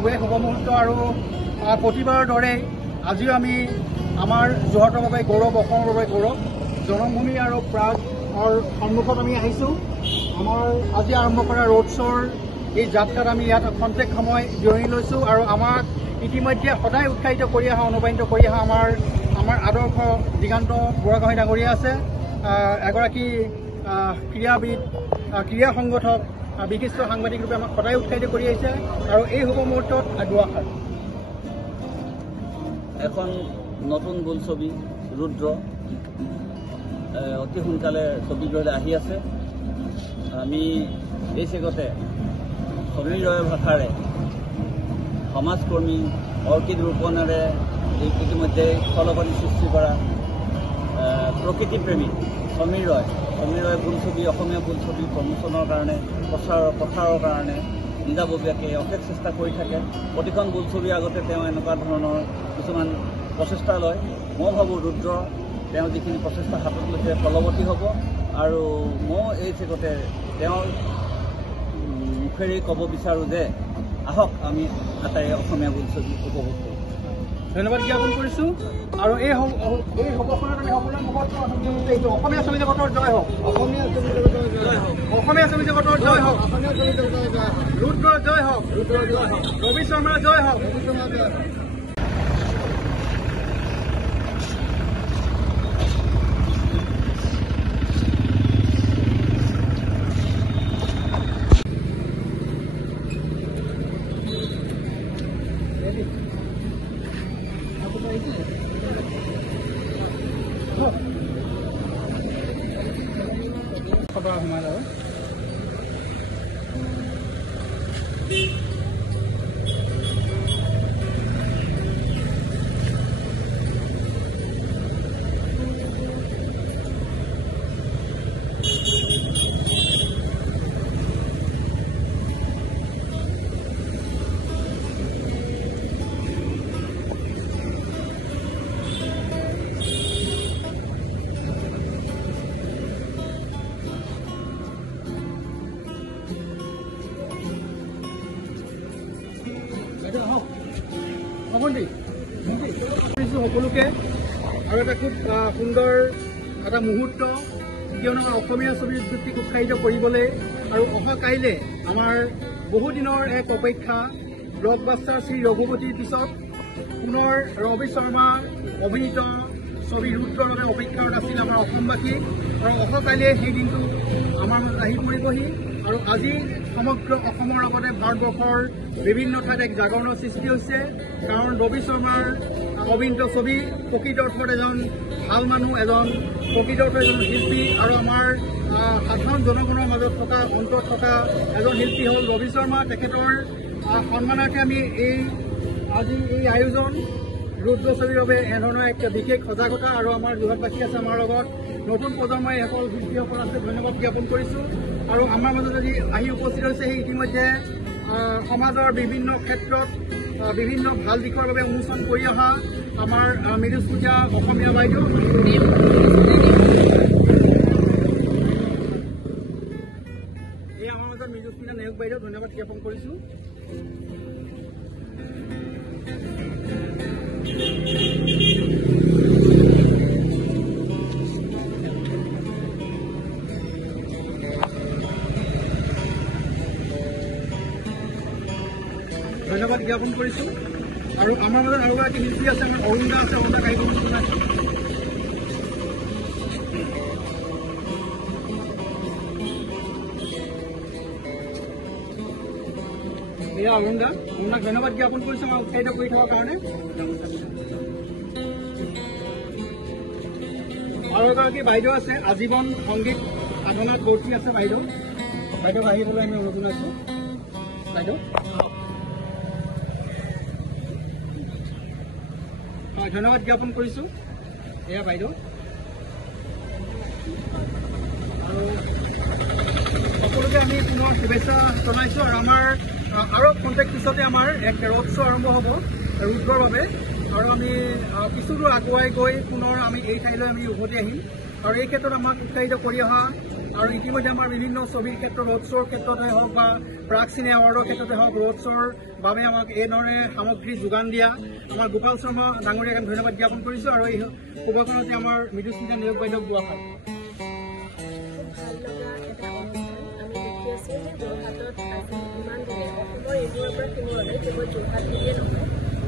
খুবেই শুভ মুহূৰ্ত আৰু প্ৰতিবাৰৰ দৰে আজিও আমি আমাৰ যোৰহাটৰ বাবে গৌৰৱ, অসমৰ বাবে গৌৰৱ, জনমভূমি আৰু প্ৰাগৰ সন্মুখত আমি আহিছোঁ। আমাৰ আজি আৰম্ভ কৰা ৰোড শ্ব'ৰ এই যাত্ৰাত আমি ইয়াত খন্তেক সময় জিৰণি লৈছোঁ আৰু আমাক ইতিমধ্যে সদায় উৎসাহিত কৰি অহা, অনুপ্ৰাণিত কৰি অহা আমাৰ আদৰ্শ দিগান্ত বুঢ়াগোহাঁই ডাঙৰীয়া আছে, এগৰাকী ক্ৰীড়াবিদ, ক্ৰীড়া সংগঠক, বিশিষ্ট সাংবাদিক ৰূপে আমাক সদায় উৎসাহিত কৰি আহিছে আৰু এই শুভ মুহূৰ্তত দুআষাৰ। এখন নতুন বোলছবি ৰুদ্ৰ অতি সোনকালে ছবিগৃহলৈ আহি আছে। আমি এই চেগতে সমীৰ ৰয় ভাষাৰে সমাজকৰ্মী, অৰ্কিড ৰোপণেৰে ইতিমধ্যে স্থলপতি সৃষ্টি কৰা প্ৰকৃতিপ্ৰেমী সমীৰ ৰয় বোলছবি, অসমীয়া বোলছবি প্ৰমোচনৰ কাৰণে, প্ৰচাৰৰ কাৰণে নিজাববীয়াকৈ অশেষ চেষ্টা কৰি থাকে। প্ৰতিখন বোলছবিৰ আগতে তেওঁ এনেকুৱা ধৰণৰ কিছুমান প্ৰচেষ্টা লয়। মই ভাবোঁ ৰুদ্ৰ তেওঁ যিখিনি প্ৰচেষ্টা হাতত লৈছে ফলৱতী হ'ব আৰু মই এই চেগতে তেওঁৰ মুখেৰে ক'ব বিচাৰোঁ যে আহক আমি আটাইৰে অসমীয়া বোলছবি উপভোগ কৰোঁ। ধন্যবাদ জ্ঞাপন কৰিছোঁ আৰু এই সভাখনত আমি সকলোৱে মুখত অসমীয়া ছবি জগতৰ জয় হওক, অসমীয়া ছবি জগতৰ জয় হওক, অসমীয়া ছবি জগতৰ জয় হওক, অসমীয়া ছবি জগতৰ জয় হওক, ৰুদ্ৰৰ জয় হওক, ৰুদ্ৰৰ জয় হওক, ৰবি শৰ্মাৰ জয় হওক, ৰবি শৰ্মাৰ জয় হওক। খবৰ সোমাল আৰু সকলোকে আৰু এটা খুব সুন্দৰ এটা মুহূৰ্ত, কিয়নো অসমীয়া ছবিৰ ভিত্তিক উৎসাহিত কৰিবলৈ আৰু অহা কাইলৈ আমাৰ বহুদিনৰ এক অপেক্ষা ব্লকবাষ্টাৰ শ্ৰী ৰঘুপতিৰ পিছত পুনৰ ৰবি শৰ্মা অভিনীত ছবি ৰুদ্ৰৰ বাবে অপেক্ষাত আছিল আমাৰ অসমবাসী আৰু অহা কাইলৈ সেই দিনটো আমাৰ মাজত আহি পৰিবহি আৰু আজি সমগ্ৰ অসমৰ লগতে ভাৰতবৰ্ষৰ বিভিন্ন ঠাইত এক জাগৰণৰ সৃষ্টি হৈছে। কাৰণ ৰবি শৰ্মাৰ অভিনীত ছবি প্ৰকৃত অৰ্থত এজন ভাল মানুহ, এজন প্ৰকৃত অৰ্থত এজন শিল্পী আৰু আমাৰ সাধাৰণ জনগণৰ মাজত থকা অন্তৰত থকা এজন শিল্পী হ'ল ৰবি শৰ্মা। তেখেতৰ সন্মানাৰ্থে আমি আজি এই আয়োজন ৰুদ্ৰ ছবিৰ বাবে এনেধৰণৰ এক বিশেষ সজাগতা আৰু আমাৰ যোৰহাটবাসী আছে আমাৰ লগত, নতুন প্ৰজন্মই এইসকল শিল্পীসকল আছে, ধন্যবাদ জ্ঞাপন কৰিছোঁ। আৰু আমাৰ মাজত যদি আহি উপস্থিত হৈছে সেই ইতিমধ্যে সমাজৰ বিভিন্ন ক্ষেত্ৰত বিভিন্ন ভাল দিশৰ বাবে উন্মোচন কৰি অহা আমাৰ মৃদুস্মিতা অসমীয়া বাইদেউ, এই আমাৰ মাজত মৃদুস্মিতা নেওগ বাইদেউ, ধন্যবাদ জ্ঞাপন কৰিছোঁ। ধন্যবাদ জ্ঞাপন কৰিছোঁ আৰু আমাৰ মাজত আৰু এগৰাকী শিল্পী আছে, আমাৰ অৰুণদা আছে, অৰুণদা গাইব জনাইছোঁ। এয়া অৰুণদাক ধন্যবাদ জ্ঞাপন কৰিছোঁ আমাৰ উৎসাহিত কৰি থকাৰ কাৰণে। আৰু এগৰাকী বাইদেউ আছে, আজীৱন সংগীত সাধনাত বৰ্তি আছে বাইদেউক আহিবলৈ আমি অনুৰোধ জনাইছোঁ। বাইদেউ হয়, ধন্যবাদ জ্ঞাপন কৰিছোঁ। এয়া বাইদেউ আৰু সকলোকে আমি পুনৰ শুভেচ্ছা জনাইছোঁ আৰু আমাৰ আৰু খন্তেক পিছতে আমাৰ এক ৰড শ্ব' আৰম্ভ হ'ব ৰুদ্ৰৰ বাবে আৰু আমি কিছু দূৰ আগুৱাই গৈ পুনৰ আমি এই ঠাইলৈ আমি উভতি আহিম আৰু এই ক্ষেত্ৰত আমাক উৎসাহিত কৰি অহা আৰু ইতিমধ্যে আমাৰ বিভিন্ন ছবিৰ ক্ষেত্ৰত ৰোড শ্ব'ৰ ক্ষেত্ৰতে হওক বা প্ৰাগ চিনে এৱাৰ্ডৰ ক্ষেত্ৰতে হওক ৰোড শ্ব'ৰ বাবে আমাক এইধৰণে সামগ্ৰী যোগান দিয়া আমাৰ গোপাল শৰ্মা ডাঙৰীয়াক আমি ধন্যবাদ জ্ঞাপন কৰিছোঁ। আৰু এই শুভকামনাতে আমাৰ মৃদুস্মিতা নিয়োগ বাইদেউক দুআষাৰ।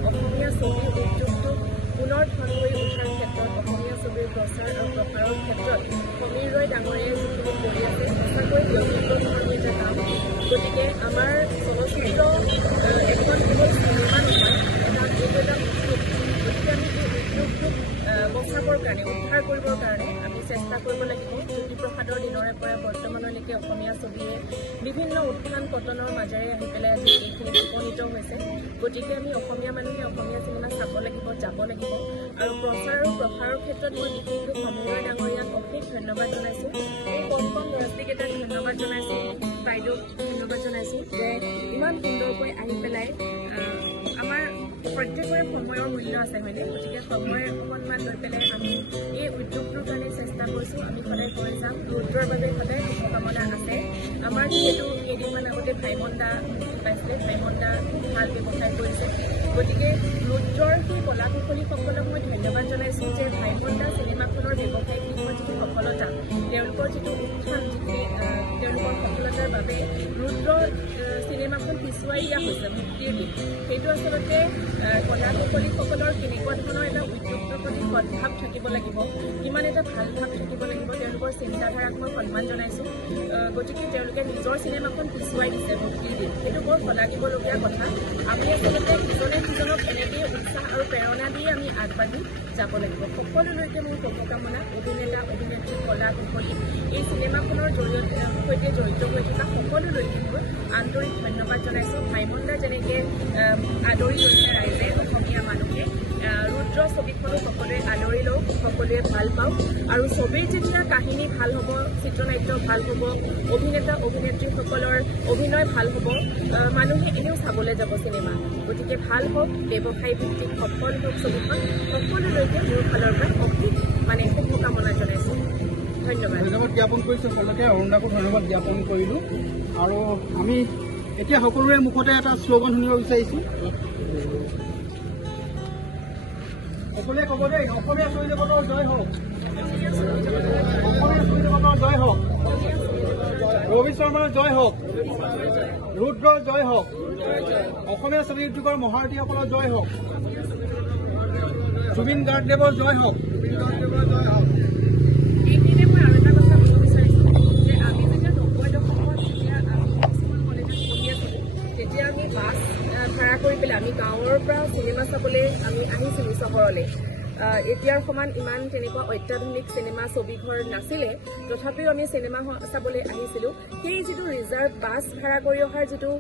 অসমীয়া ছবিৰ উদ্যোগটোক পুনৰ থন কৰি উঠাৰ ক্ষেত্ৰত অসমীয়া ছবিৰ প্ৰচাৰ আৰু প্ৰসাৰৰ ক্ষেত্ৰত সমীৰ ৰয় ডাঙৰীয়াই যিখিনি কৰি আছে সঁচাকৈ ব্যক্তিগতভাৱে এটা কাম। গতিকে আমাৰ চলচ্চিত্ৰ এখন কেৱল চিনেমা নহয়, এইটো এটা উদ্যোগ। গতিকে আমি এই উদ্যোগটোক বচাবৰ কাৰণে উদ্ধাৰ কৰিবৰ কাৰণে আমি চেষ্টা কৰিব লাগিব। জ্যোতিপ্ৰসাদৰ দিনৰে পৰা বৰ্তমানলৈকে অসমীয়া ছবিয়ে বিভিন্ন উত্থান পতনৰ মাজেৰে আহি পেলাই আজি এইখিনি উপনীত হৈছে। গতিকে আমি অসমীয়া মানুহে অসমীয়া চিনেমা চাব লাগিব, যাব লাগিব। আৰু প্ৰচাৰ আৰু প্ৰসাৰৰ ক্ষেত্ৰত মই বিশেষকৈ সমীৰ ৰয় ডাঙৰীয়াক অশেষ ধন্যবাদ জনাইছোঁ। এই কম ৰাষ্ট্ৰীকেইটাক ধন্যবাদ জনাইছোঁ, বাইদেউক ধন্যবাদ জনাইছোঁ যে ইমান সুন্দৰকৈ আহি পেলাই আমাৰ প্ৰত্যেকৰে সময়ৰ মূল্য আছে হয়নে? গতিকে সময় অকণমান লৈ পেলাই আমি এই উদ্যোগটোৰ কাৰণে চেষ্টা কৰিছোঁ। আমি সদায় কৰি যাম। ৰুদ্ৰৰ বাবে সদায় শুভকামনা আছে। আমাৰ যিহেতু কেইদিনমান আগতে ভাইমন দা পাইছিলে, ভাইমন দা ভাল ব্যৱসায় কৰিছে। গতিকে ৰুদ্ৰৰ সেই কলা কুশলীসকলক মই ধন্যবাদ জনাইছোঁ যে ভাইমন দা চিনেমাখনৰ ব্যৱসায়িক দিশৰ যিটো সফলতা, তেওঁলোকৰ যিটো উত্থান, তেওঁলোকৰ সফলতাৰ বাবে ৰুদ্ৰ চিনেমাখন পিছুৱাই দিয়া হৈছে মুক্তিৰ দিন। সেইটো আচলতে কলা কুশলীসকলৰ কেনেকুৱা ধৰণৰ এটা উদ্যোগটোৰ প্ৰতি সদ্ভাৱ থাকিব লাগিব, কিমান এটা ভাল ভাৱ থাকিব লাগিব, তেওঁলোকৰ চিন্তাধাৰাক মই সন্মান জনাইছোঁ। গতিকে তেওঁলোকে নিজৰ চিনেমাখন পিছুৱাই দিছে মুক্তিৰ দিন। সেইটো বৰ শলাগিবলগীয়া কথা। আমি আচলতে ইজনে সিজনক এনেকৈয়ে উৎসাহ আৰু প্ৰেৰণা দি আমি আগবাঢ়ি যাব লাগিব। সকলোলৈকে মোৰ শুভকামনা। অভিনেতা অভিনেত্ৰী কলা কুশলী এই চিনেমাখনৰ সৈতে জড়িত হৈ থকা সকলোলৈকে মোৰ আন্তৰিক ধন্যবাদ জনাইছোঁ। ভাইমন দা যেনেকৈ আদৰি লৈছে ৰাইজে, অসমীয়া মানুহে ৰুদ্ৰ ছবিখনো সকলোৱে আদৰি লওক, সকলোৱে ভাল পাওক। আৰু ছবিৰ যেতিয়া কাহিনী ভাল হ'ব, চিত্ৰনাট্য ভাল হ'ব, অভিনেতা অভিনেত্ৰীসকলৰ অভিনয় ভাল হ'ব, মানুহে এনেও চাবলৈ যাব চিনেমা। গতিকে ভাল হওক, ব্যৱসায় ভিত্তিক সফল হওক ছবিখন। সকলোলৈকে মোৰ ফালৰ পৰা অশেষ শুভকামনা জনাইছোঁ। ধন্যবাদ। ধন্যবাদ জ্ঞাপন কৰিছোঁ। আচলতে অৰুণাকো ধন্যবাদ জ্ঞাপন কৰিলোঁ। আৰু আমি এতিয়া সকলোৰে মুখতে এটা শ্লোগান শুনিব বিচাৰিছোঁ। সকলোৱে ক'ব দেই, অসমীয়া ছবি জগতৰ জয় হওক, অসমীয়া ছবি জগতৰ জয় হওক, ৰবি শৰ্মাৰ জয় হওক, ৰুদ্ৰৰ জয় হওক, অসমীয়া ছবি উদ্যোগৰ মহাৰথীসকলৰ জয় হওক, জুবিন গাৰ্গদেৱৰ জয় হওক। এইখিনিতে মই আৰু এটা কথা ক'ব বিচাৰিছোঁ যে আমি যেতিয়া ৯০ দশকত যেতিয়া আমি স্কুল কলেজত পঢ়ি আছিলোঁ, তেতিয়া আমি বাছ ভাড়া কৰি পেলাই আমি গাঁৱৰ পৰা চিনেমা চাবলৈ আমি আহিছিলোঁ চহৰলৈ। এতিয়াৰ সমান ইমান তেনেকুৱা অত্যাধুনিক চিনেমা ছবিঘৰ নাছিলে, তথাপিও আমি চিনেমা চাবলৈ আহিছিলোঁ। সেই যিটো ৰিজাৰ্ভ বাছ ভাড়া কৰি অহাৰ যিটো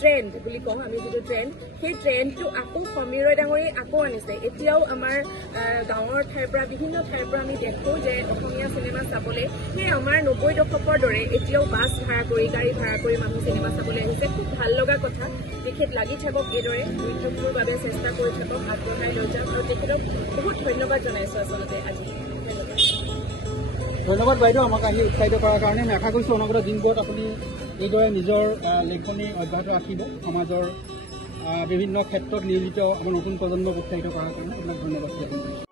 ট্ৰেণ্ড বুলি কওঁ আমি, যিটো ট্ৰেণ্ড, সেই ট্ৰেণ্ডটো আকৌ সমীৰ ৰয় ডাঙৰীয়াই আকৌ আনিছে। এতিয়াও আমাৰ গাঁৱৰ ঠাইৰ পৰা বিভিন্ন ঠাইৰ পৰা আমি দেখোঁ যে অসমীয়া চিনেমা চাবলৈ সেই আমাৰ ৯০ দশকৰ দৰে এতিয়াও বাছ ভাড়া কৰি, গাড়ী ভাড়া কৰি মানুহ চিনেমা চাবলৈ আহিছে। খুব ভাল লগা কথা। তেখেত লাগি থাকক এইদৰে, উদ্যোগটোৰ বাবে চেষ্টা কৰি থাকক, আগবঢ়াই লৈ যাওক। আৰু তেখেতক বহুত ধন্যবাদ জনাইছোঁ আচলতে আজি। ধন্যবাদ বাইদেউ আমাক আহি উৎসাহিত কৰাৰ কাৰণে। আমি আশা কৰিছোঁ অনাগত দিনবোৰত আপুনি এইদৰে নিজৰ লেখনি অব্যাহত ৰাখিব, সমাজৰ বিভিন্ন ক্ষেত্ৰত নিয়োজিত আমাৰ নতুন প্ৰজন্মক উৎসাহিত কৰাৰ কাৰণে আপোনাক ধন্যবাদ জ্ঞাপন কৰিছোঁ।